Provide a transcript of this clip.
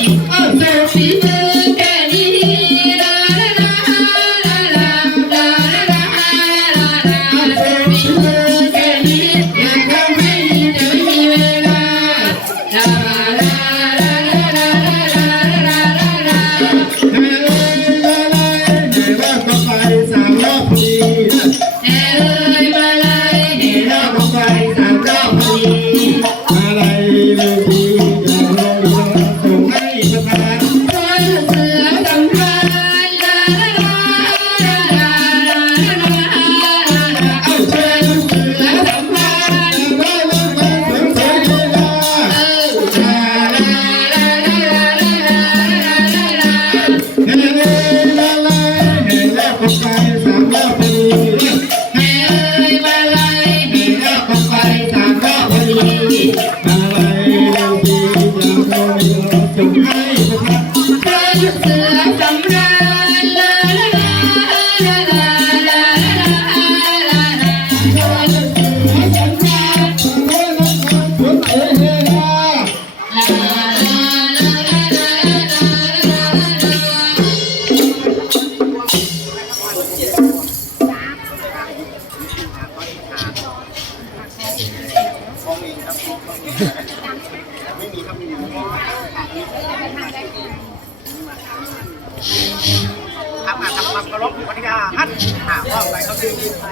I'm happy. ไม่มีครับไม่มี ทำงานทำความเคารพวันิยาฮัทหาว่าอะไรเขาชื่อไป